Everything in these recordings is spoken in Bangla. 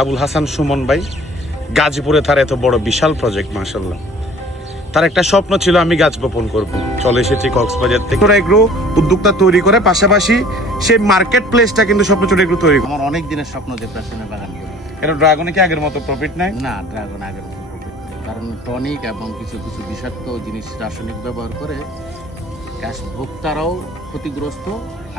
আবুল হাসান সুমন ভাই, গাজীপুরে তার এত বড় বিশাল প্রজেক্ট, মাশাআল্লাহ। তার একটা স্বপ্ন ছিল আমি গাছ বপন করব। চলে এসেছি কক্সবাজার থেকে এগ্রো উদ্যোক্তা তৈরি করে, পাশাপাশি সেই মার্কেট প্লেসটা কিন্তু স্বপ্ন ছোট এগ্রো তৈরি। আমার অনেক দিনের স্বপ্ন যে প্যাশনের বাগান করব। এটা ড্রাগনে কি আগের মতো প্রফিট নাই? না, ড্রাগন আগের মতো প্রফিট নেই, কারণ টনিক এবং কিছু কিছু বিষাক্ত জিনিস রাসায়নিক ব্যবহার করে গ্যাস ভোক্তারাও ক্ষতিগ্রস্ত,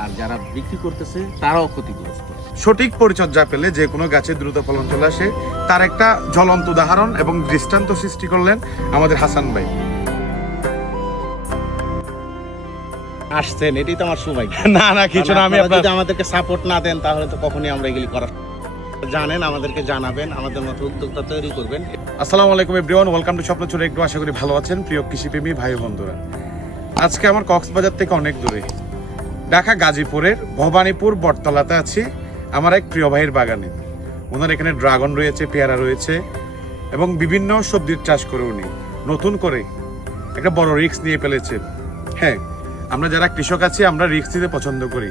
আর যারা বিক্রি করতেছে তারাও ক্ষতিগ্রস্ত। সঠিক পরিচর্যা পেলে যে কোনো গাছের দ্রুত ফলন চলে আসে, তার একটা জ্বলন্ত উদাহরণ এবং দৃষ্টান্ত সৃষ্টি করলেন আমাদের হাসান ভাই। আসছেন, এটাই তো আমার সৌভাগ্য। না না, কিছু না, আমি যদি আমাদেরকে সাপোর্ট না দেন তাহলে তো কখনোই আমরা এগুলি করা জানেন, আমাদেরকে জানাবেন, আমাদের মতো উদ্যোক্তা তৈরি করবেন। আসসালামু আলাইকুম এভরিওয়ান, ওয়েলকাম টু স্বপ্ন ছোট একটু। আশা করি ভালো আছেন প্রিয় কৃষিপ্রেমী ভাই বন্ধুরা। আজকে আমার কক্সবাজার থেকে অনেক দূরে ঢাকা গাজীপুরের ভবানীপুর বটতলাতে আছি আমার এক প্রিয় ভাইয়ের বাগানে। ওনার এখানে ড্রাগন রয়েছে, পেয়ারা রয়েছে এবং বিভিন্ন সবজির চাষ করে উনি নতুন করে একটা বড় রিস্ক নিয়ে ফেলেছেন। হ্যাঁ, আমরা যারা কৃষক আছি আমরা রিস্ক নিতে পছন্দ করি।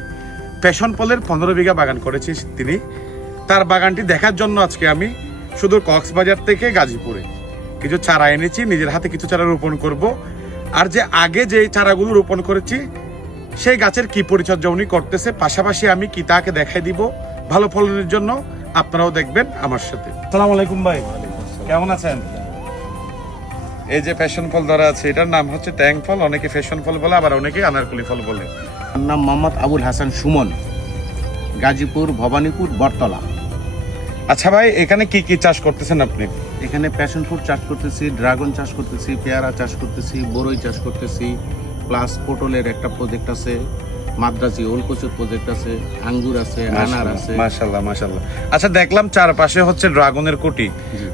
প্যাশন ফলের 15 বিঘা বাগান করেছি তিনি। তার বাগানটি দেখার জন্য আজকে আমি শুধু কক্সবাজার থেকে গাজীপুরে কিছু চারা এনেছি, নিজের হাতে কিছু চারা রোপণ করব। আর যে আগে যে চারাগুলো রোপণ করেছি সেই গাছের কি পরিচর্যা উনি করতেছে, পাশাপাশি আমি কি তাকে দেখাই দিব ভালো ফলনের জন্য। আপনারাও দেখবেন আমার সাথে। আসসালামু আলাইকুম ভাই, কেমন আছেন? এই যে ফ্যাশন ফল ধরা আছে, এটার নাম হচ্ছে ট্যাং ফল, অনেকে ফ্যাশন ফল বলে, আবার অনেকে আনারকলি ফল বলে। আমার নাম মোহাম্মদ আবুল হাসান সুমন, গাজীপুর ভবানীপুর বটতলা। আচ্ছা ভাই, এখানে কি কি চাষ করতেছেন আপনি? এখানে প্যাশন ফ্রুট চাষ করতেছি, ড্রাগন চাষ করতেছি, পেয়ারা চাষ করতেছি, বরই চাষ করতেছি, প্লাস পটলের একটা প্রজেক্ট আছে, মাদ্রাজি ওলকচুর প্রজেক্ট আছে, আঙ্গুর আছে, আনার আছে। মাশাআল্লাহ মাশাআল্লাহ। আচ্ছা, দেখলাম চারপাশে হচ্ছে ড্রাগনের কুটি।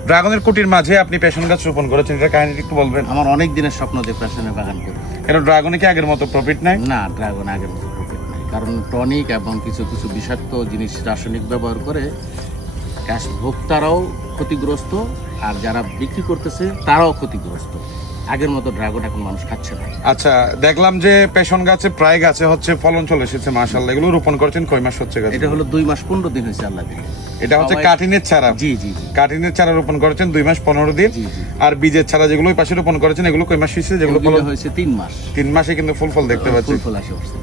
ড্রাগনের কুটির মাঝে আপনি প্যাশন গাছ রোপণ করেছেন, এটা কাহিনী একটু বলবেন? আমার অনেক দিনের স্বপ্ন যে প্যাশনের বাগান করব। এটা ড্রাগনে কি আগের মতো প্রফিট নাই? না, ড্রাগন আগের মতো প্রফিট নেই, কারণ টনিক এবং কিছু কিছু বিষাক্ত জিনিস রাসায়নিক ব্যবহার করে গ্যাস ভোক্তারাও ক্ষতিগ্রস্ত, আর যারা বিক্রি করতেছে তারাও ক্ষতিগ্রস্ত। আগের মতো ড্রাগন এখন মানুষ খাচ্ছে না। আচ্ছা, দেখলাম যে পেশন গাছে প্রায় গাছে হচ্ছে ফলন চলে এসেছে, মাশাআল্লাহ। এগুলো রোপণ করেছেন কয় মাস হচ্ছে গাছ? এটা হলো 2 মাস 15 দিন হয়েছে আল্লাহ দিলে। এটা হচ্ছে কাটিনের চারা? জি জি। কাটিনের চারা রোপণ করেছেন 2 মাস 15 দিন। আর বীজের চারা যেগুলো ওই পাশে রোপণ করেছেন এগুলো কয় মাস হয়েছে? যেগুলো ফলন হয়েছে 3 মাস। 3 মাসে কিন্তু ফুল ফল দেখতে পাচ্ছি। ফুল ফল আসে উঠছে।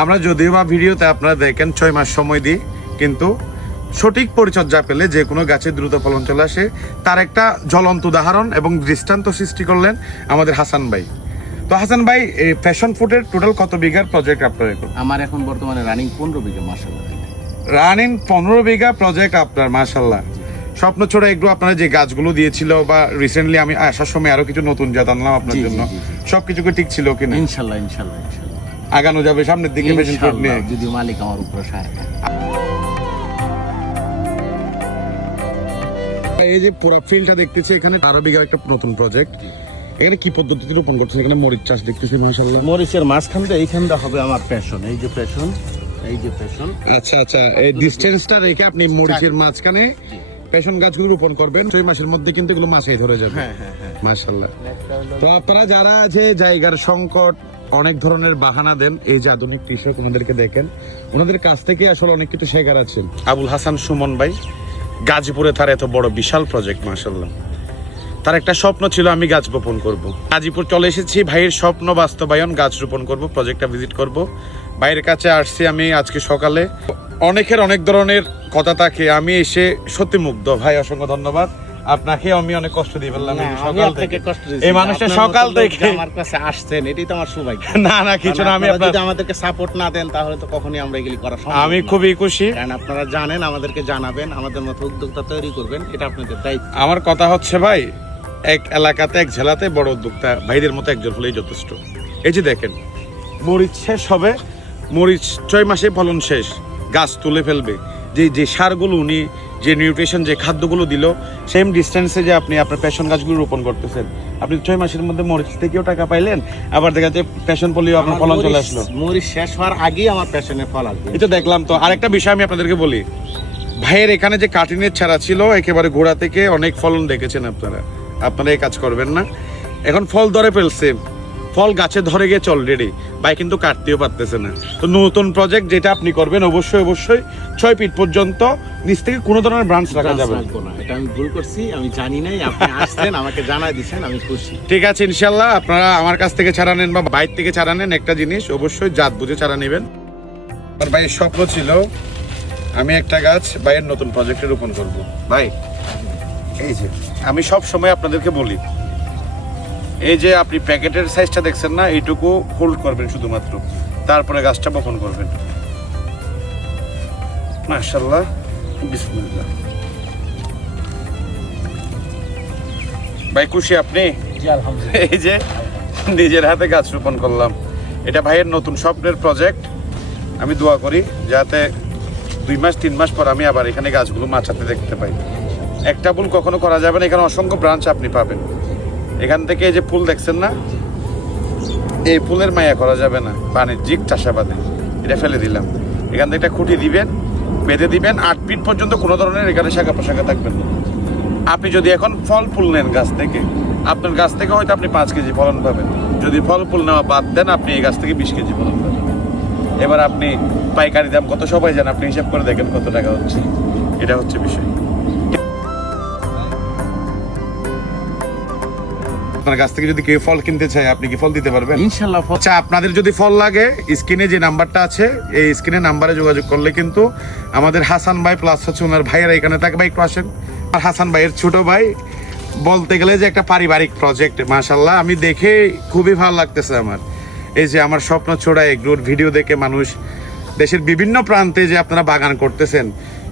আমরা যদিও বা ভিডিওতে আপনারা দেখেন 6 মাস সময় দিই, কিন্তু সঠিক পরিচর্যা পেলে যে কোনো গাছের দ্রুত ফলন চলে আসে, তার একটা জ্বলন্ত উদাহরণ এবং দৃষ্টান্ত সৃষ্টি করলেন আমাদের হাসান ভাই। তো হাসান ভাই, এই ফ্যাশন ফুডের টোটাল কত বিঘার প্রজেক্ট আপনার? আমার এখন বর্তমানে রানিং 15 বিঘা, মাশাআল্লাহ। রানিং 15 বিঘা প্রজেক্ট আপনার, মাশাআল্লাহ। স্বপ্ন ছোড়া একটু আপনারা যে গাছগুলো দিয়েছিল, বা রিসেন্টলি আমি আসার সময় আরো কিছু নতুন জাত আনলাম আপনার জন্য, সবকিছু কি ঠিক ছিল কিনা? ইনশাআল্লাহ ইনশাআল্লাহ ইনশাআল্লাহ আগানো যাবে সামনের দিকে ফ্যাশন ফুড নিয়ে, যদি মালিক আমার উপরে সহায় থাকে। এই যে পুরো ফিল্ডটা দেখতেছি, এখানে 12 বিঘার একটা নতুন প্রজেক্ট। এখানে কি পদ্ধতিতে রোপণ করছেন? এখানে মরিচ চাষ দেখতেছি, মাশাআল্লাহ। মরিচের মাঝখান দিয়ে এইখানটা হবে আমার প্যাশন, এই যে প্যাশন, এই যে প্যাশন। আচ্ছা আচ্ছা, এই ডিসটেন্সটা রেখে আপনি মরিচের মাঝখানে পেশন গাছগুলো রোপণ করবেন। 6 মাসের মধ্যে কিন্তু এগুলো মাছেই ধরে যাবে। হ্যাঁ হ্যাঁ হ্যাঁ, মাশাআল্লাহ। তো আপনারা যারা যে জায়গার সংকট, অনেক ধরনের বাহানা দেন, এই যে আধুনিক কৃষক, ওনাদেরকে দেখেন, ওনাদের কাছ থেকে আসলে অনেক কিছু শেখার আছে। আবুল হাসান সুমন ভাই, গাজীপুরে তার এত বড় বিশাল প্রজেক্ট, মাশাআল্লাহ। তার একটা স্বপ্ন ছিল আমি গাছ রোপণ করব। গাজীপুর চলে এসেছি, ভাইয়ের স্বপ্ন বাস্তবায়ন, গাছ রোপণ করব, প্রজেক্টটা ভিজিট করব। ভাইয়ের কাছে আসছি আমি আজকে সকালে। অনেকের অনেক ধরনের কথা থাকে, আমি এসে সত্যি মুগ্ধ। ভাই অসংখ্য ধন্যবাদ আপনাকে। আমি অনেক কষ্ট দিয়ে ফেললাম সকাল থেকে। এই মানুষটা সকাল থেকে আমার কাছে আসছেন, এটাই তো আমার সৌভাগ্য। না না, কিছু না, আমি যদি আমাদেরকে সাপোর্ট না দেন তাহলে তো কখনোই আমরা এগুলি করা সম্ভব না। আমি খুবই খুশি, কারণ আপনারা জানেন, আমাদেরকে জানাবেন, আমাদের মতো উদ্যোক্তা তৈরি করবেন, এটা আপনাদের দায়িত্ব। আমার কথা হচ্ছে ভাই, এক এলাকাতে এক জেলাতে বড় উদ্যোক্তা ভাইদের মতো একজন হলেই যথেষ্ট। এই যে দেখেন, মরিচ শেষ হবে, মরিচ 6 মাসে ফলন শেষ, গাছ তুলে ফেলবে। যে সারগুলো উনি, যে নিউট্রিশন, যে খাদ্যগুলো দিল, সেম ডিস্টেন্সে যে আপনি আপনার প্যাশন গাছগুলো রোপণ করতেছেন, আপনি 6 মাসের মধ্যে মরিচ থেকেও টাকা পাইলেন, আবার দেখা যাচ্ছে প্যাশন ফলেও আপনার ফলন চলে আসলো। মরিচ শেষ হওয়ার আগেই আমার প্যাশনের ফল আসবে। এটা দেখলাম। তো আরেকটা বিষয় আমি আপনাদেরকে বলি, ভাইয়ের এখানে যে কাটিনের ছাড়া ছিল, একেবারে গোড়া থেকে অনেক ফলন দেখেছেন আপনারা। আপনারা এই কাজ করবেন না, এখন ফল ধরে ফেলছে, ফল গাছে ধরে গেছে অলরেডি, ভাই কিন্তু কাটতেও পারতেছে না। তো নতুন প্রজেক্ট যেটা আপনি করবেন অবশ্যই 6 ফিট পর্যন্ত নিচ থেকে কোনো ধরনের ব্রাঞ্চ রাখা যাবে না। রাখবো না, এটা আমি ভুল করছি, আমি জানি নাই, আপনি আসছেন আমাকে জানাই দিয়েছেন, আমি খুশি। ঠিক আছে, ইনশাল্লাহ আপনারা আমার কাছ থেকে ছাড়া নেন বা বাইর থেকে ছাড়া নেন, একটা জিনিস অবশ্যই জাত বুঝে ছাড়া নেবেন। আর ভাইয়ের স্বপ্ন ছিল আমি একটা গাছ ভাইয়ের নতুন প্রজেক্টে রোপণ করব। ভাই এই যে আমি সব সময় আপনাদেরকে বলি, এই যে আপনি প্যাকেটের সাইজটা দেখছেন না, এইটুকু হোল্ড করবেন শুধুমাত্র, তারপরে গাছটা বপন করবেন। মাশাআল্লাহ, বিসমিল্লাহ। ভাই খুশি আপনি? জি আলহামদুলিল্লাহ। এই যে নিজের হাতে গাছ রোপণ করলাম, এটা ভাইয়ের নতুন স্বপ্নের প্রজেক্ট। আমি দোয়া করি যাতে 2 মাস 3 মাস পর আমি আবার এখানে গাছগুলো মাচাতে দেখতে পাই। একটা ফুল কখনো করা যাবে না, এখানে অসংখ্য ব্রাঞ্চ আপনি পাবেন। এখান থেকে এই যে ফুল দেখছেন না, এই ফুলের মায়া করা যাবে না বাণিজ্যিক চাষাবাদে, এটা ফেলে দিলাম। এখান থেকে একটা খুঁটি দিবেন, বেঁধে দিবেন, 8 ফিট পর্যন্ত কোনো ধরনের এখানে শাখা প্রশাখা থাকবেন না। আপনি যদি এখন ফল ফুল নেন গাছ থেকে, আপনার গাছ থেকে হয়তো আপনি 5 কেজি ফলন পাবেন। যদি ফল ফুল নেওয়া বাদ দেন, আপনি এই গাছ থেকে 20 কেজি ফলন পাবেন। এবার আপনি পাইকারি দাম কত সবাই জানেন, আপনি হিসাব করে দেখেন কত টাকা হচ্ছে, এটা হচ্ছে বিষয়। আপনার কাছ থেকে যদি কেউ ফল কিনতে চায়, আপনি কি ফল দিতে পারবেন? ইনশাআল্লাহ। আচ্ছা, আপনাদের যদি ফল লাগে, স্ক্রিনে যে নাম্বারটা আছে, এই স্ক্রিনে নাম্বারে যোগাযোগ করলে কিন্তু আমাদের হাসান ভাই প্লাস হচ্ছে ওনার ভাইয়েরা এখানে থাকে। ভাই একটু আসেন। আর হাসান ভাইয়ের ছোট ভাই, বলতে গেলে যে একটা পারিবারিক প্রজেক্ট। মাশাআল্লাহ, আমি দেখে খুবই ভালো লাগতেছে আমার। এই যে আমার স্বপ্ন ছোড়া এগ্রোর ভিডিও দেখে মানুষ দেশের বিভিন্ন প্রান্তে যে আপনারা বাগান করতেছেন,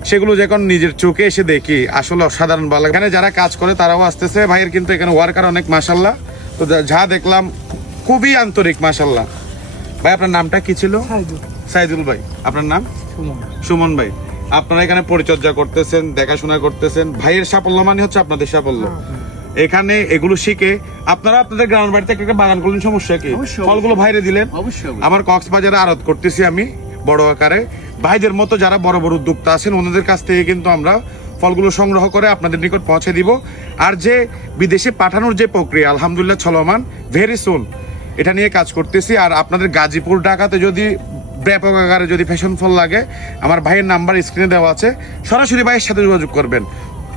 সেগুলো যখন নিজের চোখে এসে দেখি, আসলে অসাধারণ ভালো। এখানে যারা কাজ করে তারাও আসতেছে, ভাইয়ের কিন্তু এখানে ওয়ার্কার অনেক মাশাআল্লাহ। তো যা দেখলাম খুবই আন্তরিক মাশাআল্লাহ। ভাই আপনার নামটা কি ছিল? সাইদুল ভাই। আপনার নাম? সুমন ভাই। আপনারা এখানে পরিচর্যা করতেছেন, দেখাশোনা করতেছেন, ভাইয়ের সাফল্য মানে হচ্ছে আপনাদের সাফল্য। এখানে এগুলো শিখে আপনারা আপনাদের গ্রামের বাড়িতে একটা বাগান করলেন, সমস্যা কি? ফলগুলো ভাইরে দিলেন। অবশ্যই। আমার কক্সবাজারে আড়ত করতেছি আমি বড় আকারে। ভাইদের মতো যারা বড় বড় উদ্যোক্তা আছেন, ওনাদের কাছ থেকে কিন্তু আমরা ফলগুলো সংগ্রহ করে আপনাদের নিকট পৌঁছে দিব। আর যে বিদেশে পাঠানোর যে প্রক্রিয়া, আলহামদুলিল্লাহ চলমান, ভেরি সুন এটা নিয়ে কাজ করতেছি। আর আপনাদের গাজীপুর ঢাকাতে যদি ব্যাপক আকারে যদি ফ্যাশন ফল লাগে, আমার ভাইয়ের নাম্বার স্ক্রিনে দেওয়া আছে, সরাসরি ভাইয়ের সাথে যোগাযোগ করবেন।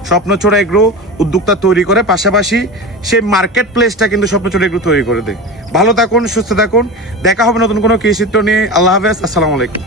স্বপ্নচোরা এগ্রো উদ্যোক্তা তৈরি করে, পাশাপাশি সেই মার্কেট প্লেসটা কিন্তু স্বপ্নচোরা এগ্রো তৈরি করে দেয়। ভালো থাকুন, সুস্থ থাকুন, দেখা হবে নতুন কোনো কৃষিচিত্র নিয়ে। আল্লাহ হাফেজ, আসসালামু আলাইকুম।